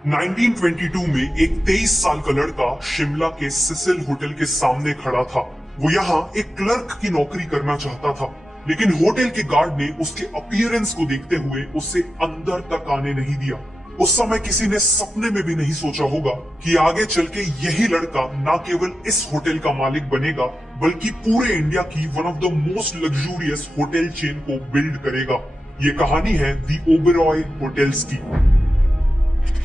1922 में एक 23 साल का लड़का शिमला के सिसिल होटल के सामने खड़ा था। वो यहाँ एक क्लर्क की नौकरी करना चाहता था, लेकिन होटल के गार्ड ने उसके अपीयरेंस को देखते हुए उसे अंदर तक आने नहीं दिया। उस समय किसी ने सपने में भी नहीं सोचा होगा कि आगे चल के यही लड़का न केवल इस होटल का मालिक बनेगा, बल्कि पूरे इंडिया की one of the most luxurious hotel chain को बिल्ड करेगा। ये कहानी है दी ओबेरॉय होटल्स की।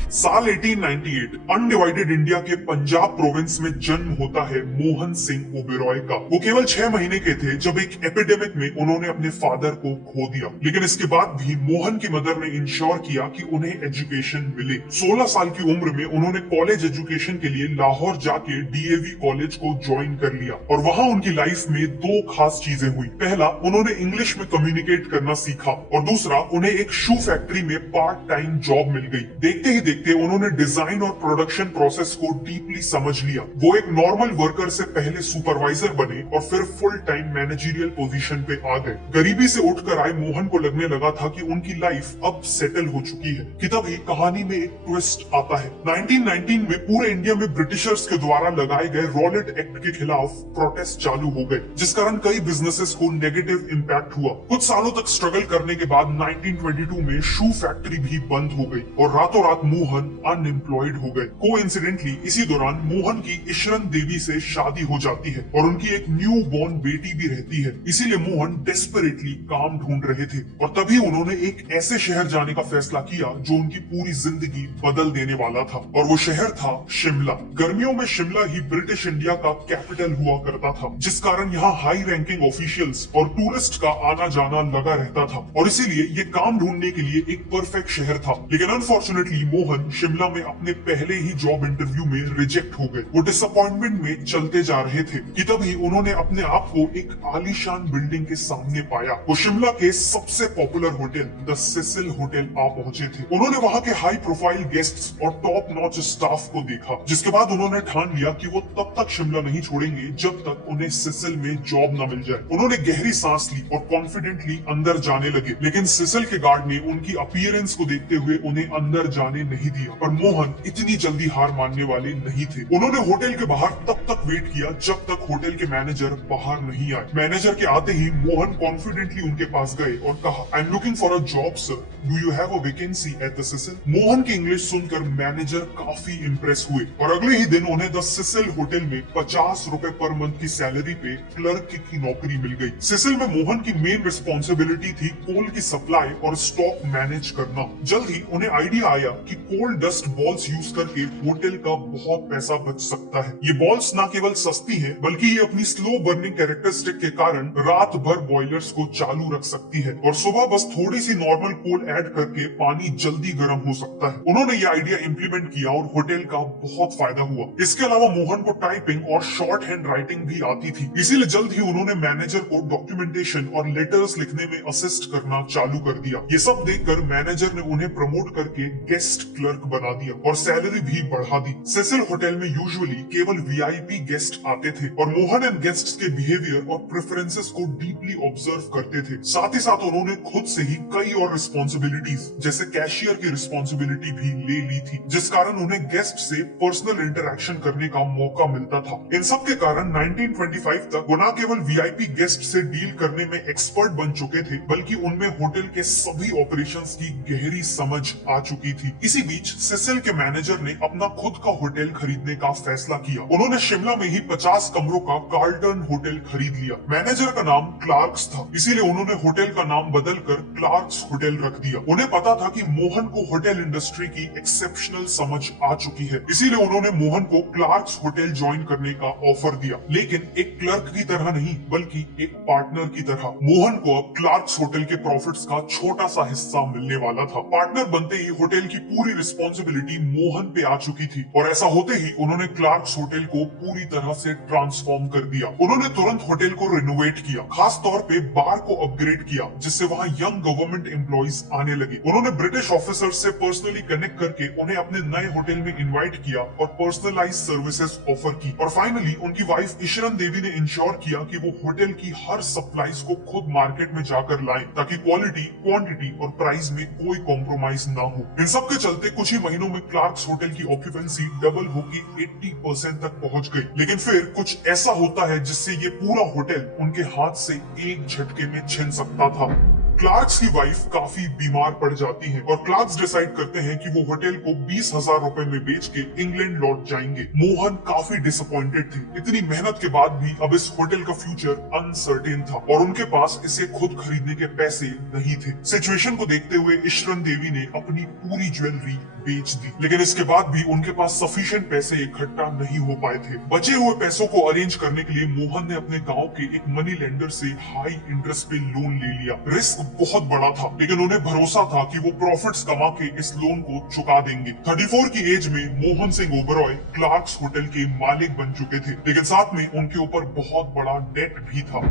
साल 1898 अनडिवाइडेड इंडिया के पंजाब प्रोविंस में जन्म होता है मोहन सिंह ओबेरॉय का। वो केवल 6 महीने के थे जब एक एपिडेमिक में उन्होंने अपने फादर को खो दिया, लेकिन इसके बाद भी मोहन की मदर ने इंश्योर किया कि उन्हें एजुकेशन मिले। 16 साल की उम्र में उन्होंने कॉलेज एजुकेशन के लिए लाहौर जाके डीएवी कॉलेज को ज्वाइन कर लिया और वहाँ उनकी लाइफ में दो खास चीजें हुई। पहला, उन्होंने इंग्लिश में कम्युनिकेट करना सीखा और दूसरा, उन्हें एक शू फैक्ट्री में पार्ट टाइम जॉब मिल गई। देखते ही देखते उन्होंने डिजाइन और प्रोडक्शन प्रोसेस को डीपली समझ लिया। वो एक नॉर्मल वर्कर से पहले सुपरवाइजर बने और फिर फुल टाइम मैनेजरियल पोजीशन पे आ गए। गरीबी से उठकर आए मोहन को लगने लगा था कि उनकी लाइफ अब सेटल हो चुकी है कि तभी कहानी में एक ट्विस्ट आता है। 1919 में पूरे इंडिया में ब्रिटिशर्स के द्वारा लगाए गए रॉलेट एक्ट के खिलाफ प्रोटेस्ट चालू हो गए, जिस कारण कई बिजनेसेस को नेगेटिव इम्पैक्ट हुआ। कुछ सालों तक स्ट्रगल करने के बाद 1922 में शू फैक्ट्री भी बंद हो गई और रातों रात मोहन अनएम्प्लॉयड हो गए। कोइंसिडेंटली इसी दौरान मोहन की इशरन देवी से शादी हो जाती है और उनकी एक न्यू बॉर्न बेटी भी रहती है। इसीलिए मोहन डेस्परेटली काम ढूंढ रहे थे और तभी उन्होंने एक ऐसे शहर जाने का फैसला किया जो उनकी पूरी जिंदगी बदल देने वाला था, और वो शहर था शिमला। गर्मियों में शिमला ही ब्रिटिश इंडिया का कैपिटल हुआ करता था, जिस कारण यहाँ हाई रैंकिंग ऑफिशियल्स और टूरिस्ट का आना जाना लगा रहता था, और इसीलिए ये काम ढूंढने के लिए एक परफेक्ट शहर था। लेकिन अनफॉर्चुनेटली मोहन शिमला में अपने पहले ही जॉब इंटरव्यू में रिजेक्ट हो गए। वो डिसअपॉइंटमेंट में चलते जा रहे थे कि तभी उन्होंने अपने आप को एक आलीशान बिल्डिंग के सामने पाया। वो शिमला के सबसे popular hotel the Cecil hotel आ पहुंचे थे। उन्होंने वहां के हाई प्रोफाइल गेस्ट्स और टॉप नॉच स्टाफ को देखा, जिसके बाद उन्होंने ठान लिया कि वो तब तक शिमला नहीं छोड़ेंगे जब तक उन्हें सिसिल में जॉब न मिल जाए। उन्होंने गहरी सांस ली और कॉन्फिडेंटली अंदर जाने लगे, लेकिन सिसिल के गार्ड ने उनकी अपीयरेंस को देखते हुए उन्हें अंदर जाने नहीं दिया। पर मोहन इतनी जल्दी हार मानने वाले नहीं थे। उन्होंने होटल के बाहर तब तक वेट किया जब तक होटल के मैनेजर बाहर नहीं आए। मैनेजर के आते ही मोहन कॉन्फिडेंटली उनके पास गए और कहा, I am looking for a job sir, do you have a vacancy at the Cecil? Mohan की इंग्लिश सुनकर मैनेजर काफी इंप्रेस हुए और अगले ही दिन उन्हें द सिसिल होटल में 50 रुपए पर मंथ की सैलरी पे क्लर्क की नौकरी मिल गई। सिसिल में मोहन की मेन रिस्पॉन्सिबिलिटी थी कोल की सप्लाई और स्टॉक मैनेज करना। जल्द ही उन्हें आइडिया आया कि कोल डस्ट बॉल्स यूज करके होटल का बहुत पैसा बच सकता है। ये बॉल्स न केवल सस्ती हैं, बल्कि ये अपनी स्लो बर्निंग कैरेक्टरिस्टिक के कारण रात भर बॉयलर्स को चालू रख सकती है और सुबह बस थोड़ी सी नॉर्मल कोल ऐड करके पानी जल्दी गर्म हो सकता है। उन्होंने ये आइडिया इम्प्लीमेंट किया और होटल का बहुत फायदा हुआ। इसके अलावा मोहन को टाइपिंग और शॉर्ट हैंड राइटिंग भी आती थी, इसीलिए जल्द ही उन्होंने मैनेजर को डॉक्यूमेंटेशन और लेटर्स लिखने में असिस्ट करना चालू कर दिया। ये सब देखकर मैनेजर ने उन्हें प्रमोट करके गेस्ट क्लर्क बना दिया और सैलरी भी बढ़ा दी। सिसिल होटल में यूजुअली केवल वीआईपी गेस्ट आते थे और मोहन इन गेस्ट्स के बिहेवियर और प्रेफरेंसेस को डीपली ऑब्जर्व करते थे। साथ ही साथ उन्होंने खुद से ही कई और रिस्पॉन्सिबिलिटीज जैसे कैशियर की रिस्पॉन्सिबिलिटी भी ले ली थी, जिस कारण उन्हें गेस्ट से पर्सनल इंटरेक्शन करने का मौका मिलता था। इन सब के कारण 1925 तक वो न केवल वीआईपी गेस्ट से डील करने में एक्सपर्ट बन चुके थे, बल्कि उनमें होटल के सभी ऑपरेशंस की गहरी समझ आ चुकी थी। इसी बीच सिसिल के मैनेजर ने अपना खुद का होटल खरीदने का फैसला किया। उन्होंने शिमला में ही 50 कमरों का कार्लटन होटल खरीद लिया। मैनेजर का नाम क्लार्क्स था, इसीलिए उन्होंने होटल का नाम बदलकर क्लार्क्स होटल रख दिया। उन्हें पता था कि मोहन को होटल इंडस्ट्री की एक्सेप्शनल समझ आ चुकी है, इसीलिए उन्होंने मोहन को क्लार्क्स होटल ज्वाइन करने का ऑफर दिया, लेकिन एक क्लर्क की तरह नहीं, बल्कि एक पार्टनर की तरह। मोहन को अब क्लार्क्स होटल के प्रॉफिट्स का छोटा सा हिस्सा मिलने वाला था। पार्टनर बनते ही होटल की पूरी रिस्पॉन्सिबिलिटी मोहन पे आ चुकी थी और ऐसा होते ही उन्होंने क्लार्क्स होटल को पूरी तरह से ट्रांसफॉर्म कर दिया। उन्होंने तुरंत होटल को रिनोवेट किया, खास तौर पे बार को अपग्रेड किया, जिससे वहां यंग गवर्नमेंट एम्प्लॉइज आने लगे। उन्होंने ब्रिटिश ऑफिसर्स से पर्सनली कनेक्ट करके उन्हें अपने नए होटल में इन्वाइट किया और पर्सनलाइज सर्विसेज ऑफर की। और फाइनली उनकी वाइफ इशरन देवी ने इंश्योर किया कि वो होटल की हर सप्लाईज को खुद मार्केट में जाकर लाएं, ताकि क्वालिटी, क्वांटिटी और प्राइस में कोई कॉम्प्रोमाइज ना हो। इन सब के चलते चलते कुछ ही महीनों में क्लार्क्स होटल की ऑक्यूपेंसी डबल होकर 80% तक पहुंच गई। लेकिन फिर कुछ ऐसा होता है जिससे ये पूरा होटल उनके हाथ से एक झटके में छिन सकता था। क्लार्क्स की वाइफ काफी बीमार पड़ जाती है और क्लार्क्स डिसाइड करते हैं कि वो होटल को 20,000 रुपए में बेच के इंग्लैंड लौट जाएंगे। मोहन काफी डिसअपॉइंटेड थे। इतनी मेहनत के बाद भी अब इस होटल का फ्यूचर अनसर्टेन था और उनके पास इसे खुद खरीदने के पैसे नहीं थे। सिचुएशन को देखते हुए ईशरन देवी ने अपनी पूरी ज्वेलरी बेच दी, लेकिन इसके बाद भी उनके पास सफिशिएंट पैसे इकट्ठा नहीं हो पाए थे। बचे हुए पैसों को अरेंज करने के लिए मोहन ने अपने गांव के एक मनी लेंडर से हाई इंटरेस्ट पे लोन ले लिया। रिस्क बहुत बड़ा था, लेकिन उन्हें भरोसा था कि वो प्रॉफिट्स कमा के इस लोन को चुका देंगे। 34 की एज में मोहन सिंह ओबरॉय क्लार्क्स होटल के मालिक बन चुके थे, लेकिन साथ में उनके ऊपर बहुत बड़ा डेट भी था।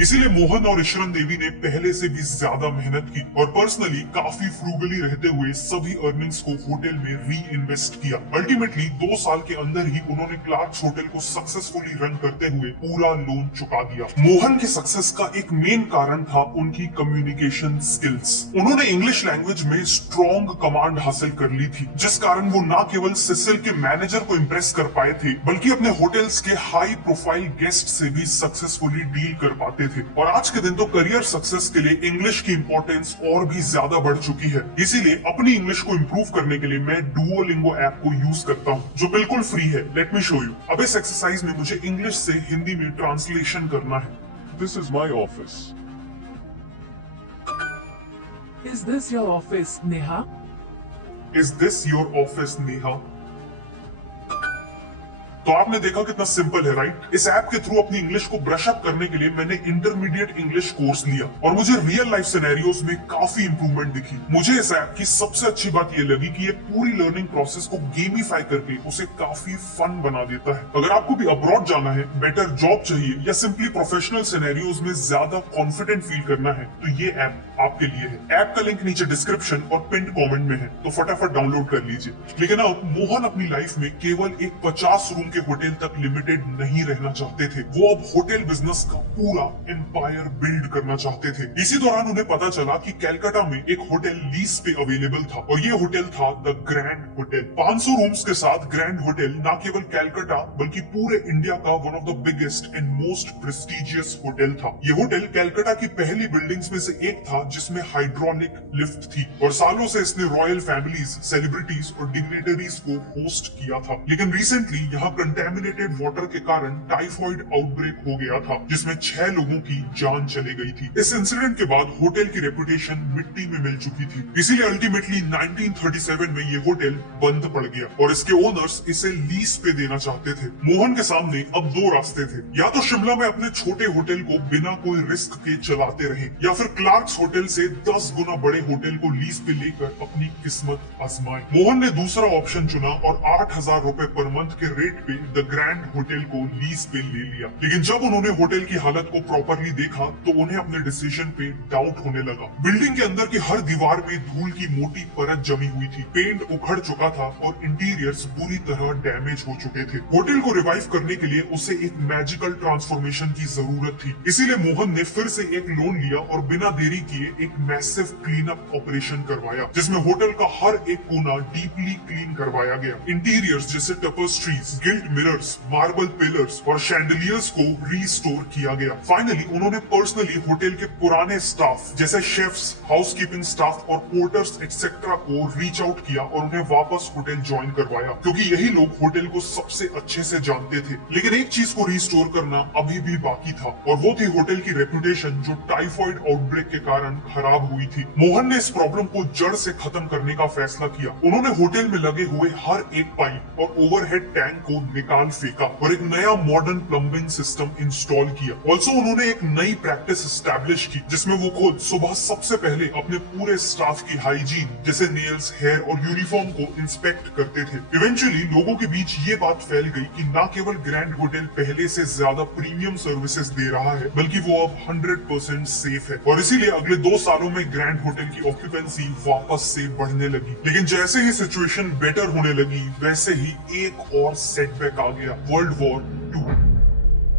इसीलिए मोहन और ईशरन देवी ने पहले से भी ज्यादा मेहनत की और पर्सनली काफी फ्रूगली रहते हुए सभी अर्निंग्स को होटल में री इन्वेस्ट किया। अल्टीमेटली 2 साल के अंदर ही उन्होंने क्लार्क्स होटल को सक्सेसफुली रन करते हुए पूरा लोन चुका दिया। मोहन के सक्सेस का एक मेन कारण था उनकी कम्युनिकेशन स्किल्स। उन्होंने इंग्लिश लैंग्वेज में स्ट्रॉन्ग कमांड हासिल कर ली थी, जिस कारण वो न केवल सिसिल के मैनेजर को इम्प्रेस कर पाए थे, बल्कि अपने होटल्स के हाई प्रोफाइल गेस्ट से भी सक्सेसफुली डील कर पाते थे। और आज के दिन तो करियर सक्सेस के लिए इंग्लिश की इंपॉर्टेंस और भी ज्यादा बढ़ चुकी है। इसीलिए अपनी इंग्लिश को इंप्रूव करने के लिए मैं डुओलिंगो ऐप को यूज करता हूँ, जो बिल्कुल फ्री है। Let me show you. अब इस एक्सरसाइज में मुझे इंग्लिश से हिंदी में ट्रांसलेशन करना है। This is my office. Is this your office, Neha? Is this your office, Neha? तो आपने देखा कितना सिंपल है, राइट? इस ऐप के थ्रू अपनी इंग्लिश को ब्रश अप करने के लिए मैंने इंटरमीडिएट इंग्लिश कोर्स लिया और मुझे रियल लाइफ सिनेरियोज में काफी इंप्रूवमेंट दिखी। मुझे इस ऐप की सबसे अच्छी बात ये लगी कि ये पूरी लर्निंग प्रोसेस को गेमिफाई करके उसे काफी फन बना देता है। अगर आपको भी अब्रॉड जाना है, बेटर जॉब चाहिए या सिंपली प्रोफेशनल सिनेरियोज में ज्यादा कॉन्फिडेंट फील करना है, तो ये ऐप आपके लिए है। ऐप का लिंक नीचे डिस्क्रिप्शन और पिन कमेंट में है, तो फटाफट डाउनलोड कर लीजिए। लेकिन अब मोहन अपनी लाइफ में केवल एक 50 रूम के होटल तक लिमिटेड नहीं रहना चाहते थे। वो अब होटल बिजनेस का पूरा एम्पायर बिल्ड करना चाहते थे। इसी दौरान उन्हें पता चला कि कलकत्ता में एक होटल लीज पे अवेलेबल था और ये होटल था द ग्रैंड होटल। 500 रूम्स के साथ ग्रैंड होटल न केवल कलकत्ता बल्कि पूरे इंडिया का one of the biggest and most prestigious hotel था। ये होटल कलकत्ता की पहली बिल्डिंग्स में से एक था जिसमें हाइड्रोलिक लिफ्ट थी और सालों से इसने रॉयल फैमिलीज, सेलिब्रिटीज और डिग्नेटरीज को होस्ट किया था। लेकिन रिसेंटली यहाँ कंटेमिनेटेड वाटर के कारण टाइफॉइड आउटब्रेक हो गया था, जिसमें 6 लोगों की जान चली गई थी। इस इंसिडेंट के बाद होटल की रेपुटेशन मिट्टी में मिल चुकी थी। इसीलिए अल्टीमेटली 1937 में ये होटल बंद पड़ गया और इसके ओनर्स इसे लीज पे देना चाहते थे। मोहन के सामने अब 2 रास्ते थे, या तो शिमला में अपने छोटे होटल को बिना कोई रिस्क के चलाते रहे, या फिर क्लार्क्स होटल से 10 गुना बड़े होटल को लीज पे लेकर अपनी किस्मत आजमाए। मोहन ने दूसरा ऑप्शन चुना और 8,000 रुपए पर मंथ के रेट पे द ग्रैंड होटल को लीज पे ले लिया। लेकिन जब उन्होंने होटल की हालत को प्रॉपरली देखा तो उन्हें अपने डिसीजन पे डाउट होने लगा। बिल्डिंग के अंदर की हर दीवार में धूल की मोटी परत जमी हुई थी, पेंट उखड़ चुका था और इंटीरियर्स बुरी तरह डैमेज हो चुके थे। होटल को रिवाइव करने के लिए उसे एक मैजिकल ट्रांसफॉर्मेशन की जरूरत थी। इसीलिए मोहन ने फिर से एक लोन लिया और बिना देरी किए एक मैसिव क्लीन अप ऑपरेशन करवाया, जिसमें होटल का हर एक कोना डीपली क्लीन करवाया गया। इंटीरियर्स जैसे टपस्ट्रीज, गिल्ट मिरर्स, मार्बल पिलर्स और शैंडलियर्स को रीस्टोर किया गया। फाइनली उन्होंने पर्सनली होटल के पुराने स्टाफ जैसे शेफ्स, हाउसकीपिंग स्टाफ और पोर्टर्स एक्सेट्रा को रीच आउट किया और उन्हें वापस होटल ज्वाइन करवाया, क्योंकि यही लोग होटल को सबसे अच्छे से जानते थे। लेकिन एक चीज को रीस्टोर करना अभी भी बाकी था और वो थी होटल की रेपुटेशन, जो टाइफॉइड आउटब्रेक के कारण खराब हुई थी। मोहन ने इस प्रॉब्लम को जड़ से खत्म करने का फैसला किया। उन्होंने होटल में लगे हुए हर एक पाइप और ओवरहेड टैंक को निकाल फेंका और एक नया मॉडर्न प्लम्बिंग सिस्टम इंस्टॉल किया। ऑल्सो उन्होंने एक नई प्रैक्टिस एस्टैब्लिश की, जिसमें वो खुद सुबह सबसे पहले अपने पूरे स्टाफ की हाइजीन जैसे नेल्स, हेयर और यूनिफॉर्म को इंस्पेक्ट करते थे। इवेंचुअली लोगों के बीच ये बात फैल गई कि न केवल ग्रैंड होटल पहले से ज्यादा प्रीमियम सर्विसेज दे रहा है, बल्कि वो अब 100% सेफ है। और इसीलिए अगले 2 सालों में ग्रैंड होटल की ऑक्यूपेंसी वापस से बढ़ने लगी। लेकिन जैसे ही सिचुएशन बेटर होने लगी, वैसे ही एक और सेटबैक आ गया, वर्ल्ड वॉर 2।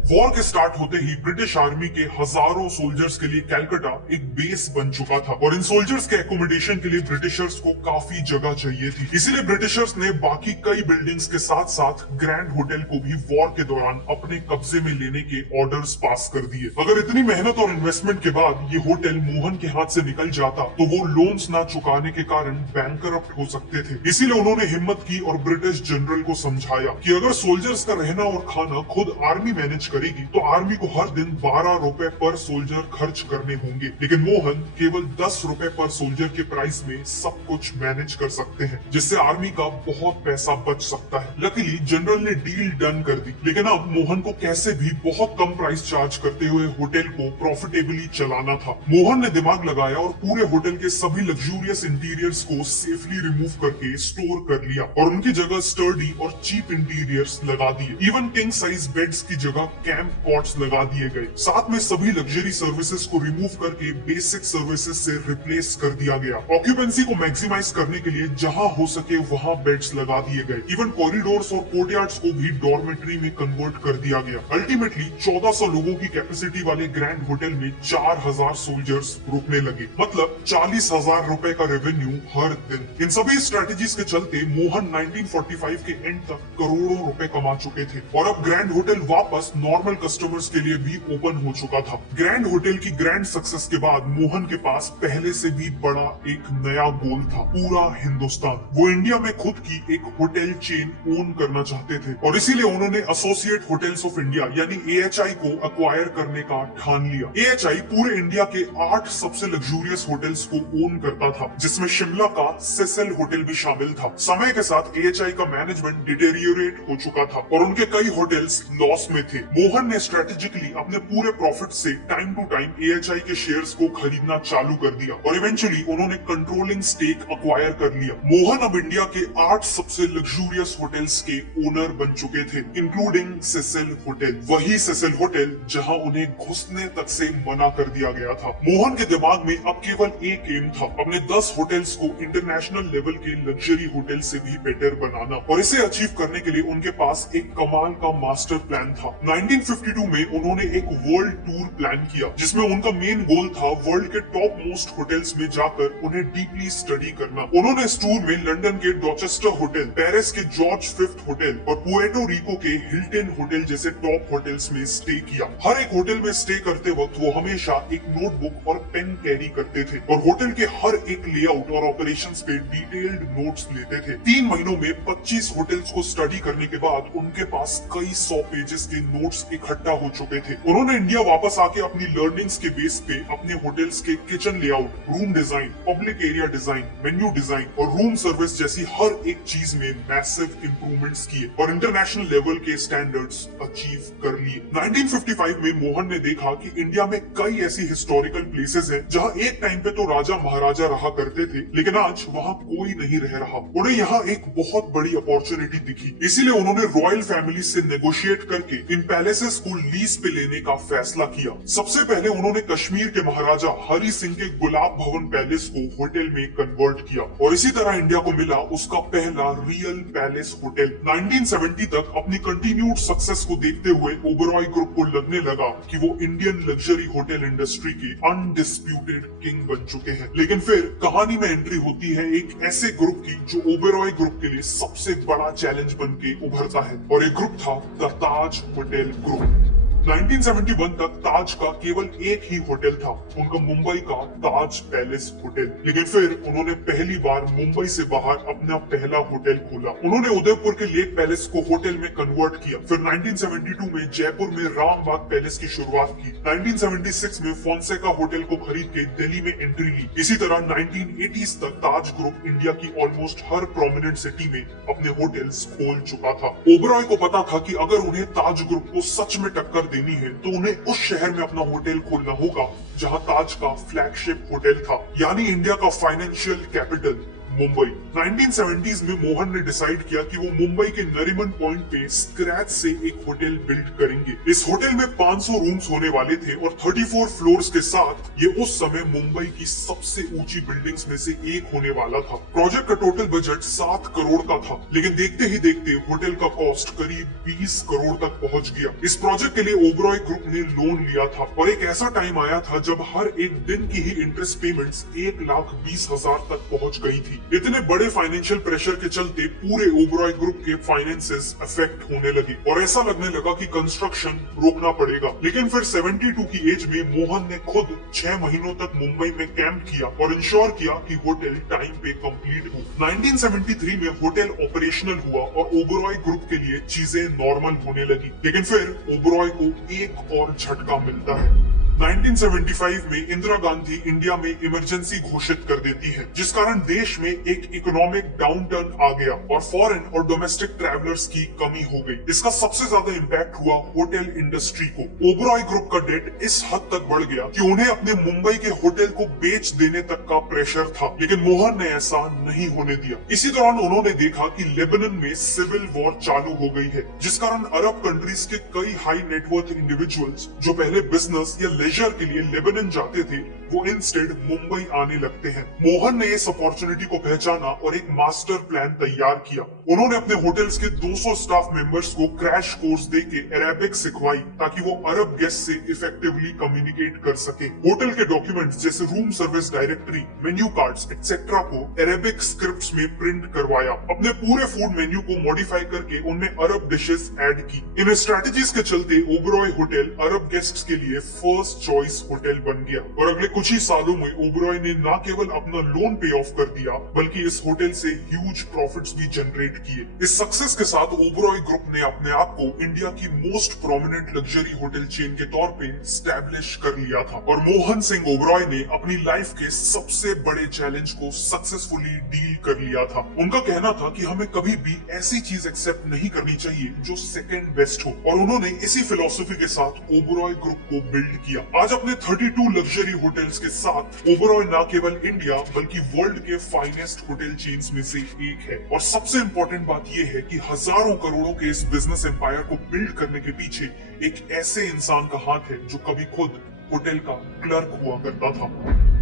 वॉर के स्टार्ट होते ही ब्रिटिश आर्मी के हजारों सोल्जर्स के लिए कैलकाटा एक बेस बन चुका था और इन सोल्जर्स के एकोमोडेशन के लिए ब्रिटिशर्स को काफी जगह चाहिए थी। इसीलिए ब्रिटिशर्स ने बाकी कई बिल्डिंग्स के साथ साथ ग्रैंड होटल को भी वॉर के दौरान अपने कब्जे में लेने के ऑर्डर्स पास कर दिए। अगर इतनी मेहनत और इन्वेस्टमेंट के बाद ये होटल मोहन के हाथ से निकल जाता तो वो लोन्स ना चुकाने के कारण बैंकरप्ट हो सकते थे। इसीलिए उन्होंने हिम्मत की और ब्रिटिश जनरल को समझाया कि अगर सोल्जर्स का रहना और खाना खुद आर्मी मैनेज करेगी तो आर्मी को हर दिन 12 रुपए पर सोल्जर खर्च करने होंगे, लेकिन मोहन केवल 10 रुपए पर सोल्जर के प्राइस में सब कुछ मैनेज कर सकते हैं, जिससे आर्मी का बहुत पैसा बच सकता है। लकीली जनरल ने डील डन कर दी, लेकिन अब मोहन को कैसे भी बहुत कम प्राइस चार्ज करते हुए होटल को प्रॉफिटेबली चलाना था। मोहन ने दिमाग लगाया और पूरे होटल के सभी लग्जूरियस इंटीरियर्स को सेफली रिमूव करके स्टोर कर लिया और उनकी जगह स्टर्डी और चीप इंटीरियर्स लगा दिए। इवन किंग साइज बेड्स की जगह कैंप कॉट्स लगा दिए गए। साथ में सभी लग्जरी सर्विसेज को रिमूव करके बेसिक सर्विसेज से रिप्लेस कर दिया गया। ऑक्यूपेंसी को मैक्सिमाइज करने के लिए जहां हो सके वहां बेड्स लगा दिए गए। इवन कॉरिडोर्स और कोर्टयार्ड्स को भी डॉर्मेट्री में कन्वर्ट कर दिया गया। अल्टीमेटली 1400 लोगों की कैपेसिटी वाले ग्रैंड होटल में 4000 सोल्जर्स रुकने लगे, मतलब 40,000 रुपए का रेवेन्यू हर दिन। इन सभी स्ट्रेटेजीज के चलते मोहन 1945 के एंड तक करोड़ों रुपए कमा चुके थे और अब ग्रैंड होटल वापस नॉर्मल कस्टमर्स के लिए भी ओपन हो चुका था। ग्रैंड होटल की ग्रैंड सक्सेस के बाद मोहन के पास पहले से भी बड़ा एक नया गोल था, पूरा हिंदुस्तान। वो इंडिया में खुद की एक होटल चेन ओन करना चाहते थे और इसीलिए उन्होंने एसोसिएट होटल्स ऑफ इंडिया यानी AHI को अक्वायर करने का ठान लिया। AHI पूरे इंडिया के 8 सबसे लग्जूरियस होटल्स को ओन करता था, जिसमें शिमला का सेसल होटल भी शामिल था। समय के साथ AHI का मैनेजमेंट डिटेरियोरेट हो चुका था और उनके कई होटल्स लॉस में थे। मोहन ने स्ट्रेटेजिकली अपने पूरे प्रॉफिट से टाइम टू टाइम AHI के शेयर्स को खरीदना चालू कर दिया और इवेंचुअली उन्होंने कंट्रोलिंग स्टेक अक्वायर कर लिया। मोहन अब इंडिया के 8 सबसे लग्जूरियस होटल्स के ओनर बन चुके थे, इंक्लूडिंग सेसल होटल। वही सेसल होटल जहां उन्हें घुसने तक से मना कर दिया गया था। मोहन के दिमाग में अब केवल एक एम था, अपने 10 होटल्स को इंटरनेशनल लेवल के लग्जरी होटल से भी बेटर बनाना और इसे अचीव करने के लिए उनके पास एक कमाल का मास्टर प्लान था। 1952 में उन्होंने एक वर्ल्ड टूर प्लान किया, जिसमें उनका मेन गोल था वर्ल्ड के टॉप मोस्ट होटल्स में जाकर उन्हें डीपली स्टडी करना। उन्होंने इस टूर में लंदन के डॉचेस्टर होटल, पेरिस के जॉर्ज फिफ्थ होटल और पुएर्टो रिको के हिल्टन होटल जैसे टॉप होटल्स में स्टे किया। हर एक होटल में स्टे करते वक्त वो हमेशा एक नोटबुक और पेन कैरी करते थे और होटल के हर एक लेआउट और ऑपरेशंस पे डिटेल्ड नोट्स लेते थे। 3 महीनों में 25 होटल्स को स्टडी करने के बाद उनके पास कई 100 पेजेस के नोट्स इकट्ठा हो चुके थे। उन्होंने इंडिया वापस आके अपनी लर्निंग्स के बेस पे अपने होटल्स के kitchen layout, room design, public area design, menu design और रूम सर्विस जैसी हर एक चीज में मैसिव इंप्रूवमेंट्स किए और इंटरनेशनल लेवल के स्टैंडर्ड्स अचीव कर लिए। 1955 में मोहन ने देखा कि इंडिया में कई ऐसी हिस्टोरिकल प्लेसेस हैं जहां एक टाइम पे तो राजा महाराजा रहा करते थे, लेकिन आज वहां कोई नहीं रह रहा। उन्हें यहाँ एक बहुत बड़ी अपॉर्चुनिटी दिखी, इसीलिए उन्होंने रॉयल फैमिली से नेगोशिएट करके इन पैलेसेस को लीज पे लेने का फैसला किया। सबसे पहले उन्होंने कश्मीर के महाराजा हरि सिंह के गुलाब भवन पैलेस को होटल में कन्वर्ट किया और इसी तरह इंडिया को मिला उसका पहला रियल पैलेस होटल। 1970 तक अपनी कंटिन्यूड सक्सेस को देखते हुए ओबेरॉय ग्रुप को लगने लगा कि वो इंडियन लग्जरी होटल इंडस्ट्री के अनडिस्प्यूटेड किंग बन चुके हैं। लेकिन फिर कहानी में एंट्री होती है एक ऐसे ग्रुप की जो ओबेरॉय ग्रुप के लिए सबसे बड़ा चैलेंज बन के उभरता है और एक ग्रुप था द ताज होटल ग्रुप। 1971 तक ताज का केवल एक ही होटल था, उनका मुंबई का ताज पैलेस होटल। लेकिन फिर उन्होंने पहली बार मुंबई से बाहर अपना पहला होटल खोला। उन्होंने उदयपुर के लेक पैलेस को होटल में कन्वर्ट किया। फिर 1972 में जयपुर में रामबाग पैलेस की शुरुआत की। 1976 में फोंसेका होटल को खरीद के दिल्ली में एंट्री ली। इसी तरह 1980s तक ताज ग्रुप इंडिया की ऑलमोस्ट हर प्रोमिनेंट सिटी में अपने होटल्स खोल चुका था। ओबेरॉय को पता था कि अगर उन्हें ताज ग्रुप को सच में टक्कर देनी है तो उन्हें उस शहर में अपना होटल खोलना होगा जहां ताज का फ्लैगशिप होटल था, यानी इंडिया का फाइनेंशियल कैपिटल मुंबई। 1970s में मोहन ने डिसाइड किया कि वो मुंबई के नरीमन पॉइंट पे स्क्रैच से एक होटल बिल्ड करेंगे। इस होटल में 500 रूम्स होने वाले थे और 34 फ्लोर्स के साथ ये उस समय मुंबई की सबसे ऊंची बिल्डिंग्स में से एक होने वाला था। प्रोजेक्ट का टोटल बजट 7 करोड़ का था, लेकिन देखते ही देखते होटल का कॉस्ट करीब 20 करोड़ तक पहुंच गया। इस प्रोजेक्ट के लिए ओबरॉय ग्रुप ने लोन लिया था और एक ऐसा टाइम आया था जब हर एक दिन की ही इंटरेस्ट पेमेंट्स 1,20,000 तक पहुंच गई थी। इतने बड़े फाइनेंशियल प्रेशर के चलते पूरे ओबरॉय ग्रुप के फाइनेंसेस अफेक्ट होने लगे और ऐसा लगने लगा कि कंस्ट्रक्शन रोकना पड़ेगा। लेकिन फिर 72 की एज में मोहन ने खुद 6 महीनों तक मुंबई में कैंप किया और इंश्योर किया कि होटल टाइम पे कंप्लीट हो। 1973 में होटल ऑपरेशनल हुआ और ओबरॉय ग्रुप के लिए चीजें नॉर्मल होने लगी। लेकिन फिर ओबरॉय को एक और झटका मिलता है। 1975 में इंदिरा गांधी इंडिया में इमरजेंसी घोषित कर देती है, जिस कारण देश में एक इकोनॉमिक डाउनटर्न आ गया और फॉरेन और डोमेस्टिक ट्रैवलर्स की कमी हो गई। इसका सबसे ज्यादा इम्पैक्ट हुआ होटल इंडस्ट्री को। ओबरॉय ग्रुप का डेट इस हद तक बढ़ गया कि उन्हें अपने मुंबई के होटल को बेच देने तक का प्रेशर था, लेकिन मोहन ने ऐसा नहीं होने दिया। इसी दौरान उन्होंने देखा कि लेबनान में सिविल वॉर चालू हो गई है, जिस कारण अरब कंट्रीज के कई हाई नेटवर्थ इंडिविजुअल्स जो पहले बिजनेस या लेजर के लिए लेबनान जाते थे, वो इंस्टेड मुंबई आने लगते हैं। मोहन ने इस अपॉर्चुनिटी को पहचाना और एक मास्टर प्लान तैयार किया। उन्होंने अपने होटल्स के 200 स्टाफ मेंबर्स को क्रैश कोर्स देके अरेबिक सिखवाई ताकि वो अरब गेस्ट से इफेक्टिवली कम्युनिकेट कर सके। होटल के डॉक्यूमेंट्स जैसे room service directory, menu cards etcetera को अरेबिक स्क्रिप्ट्स में प्रिंट करवाया। अपने पूरे फूड मेन्यू को मॉडिफाई करके उनमें अरब डिशेस ऐड की। इन स्ट्रेटजीज के चलते ओबरॉय होटल अरब गेस्ट्स के लिए फर्स्ट चॉइस होटल बन गया और अगले कुछ ही सालों में ओबरॉय ने न केवल अपना लोन पे ऑफ कर दिया, बल्कि इस होटल से ह्यूज प्रॉफिट्स भी जनरेट किए। इस सक्सेस के साथ ओबरॉय ग्रुप ने अपने आप को इंडिया की most prominent luxury hotel chain के तौर पे स्टैब्लिश कर लिया था और मोहन सिंह ओबरॉय ने अपनी लाइफ के सबसे बड़े चैलेंज को सक्सेसफुली डील कर लिया था। उनका कहना था कि हमें कभी भी ऐसी चीज एक्सेप्ट नहीं करनी चाहिए जो सेकंड बेस्ट हो, और उन्होंने इसी फिलॉसफी के साथ ओबरॉय ग्रुप को बिल्ड किया। आज अपने 32 लग्जरी होटल्स के साथ ओबरॉय न केवल इंडिया बल्कि वर्ल्ड के फाइनेस्ट होटल चेन्स में से एक है। और सबसे इंपॉर्टेंट बात यह है कि हजारों करोड़ों के इस बिजनेस एम्पायर को बिल्ड करने के पीछे एक ऐसे इंसान का हाथ है जो कभी खुद होटल का क्लर्क हुआ करता था।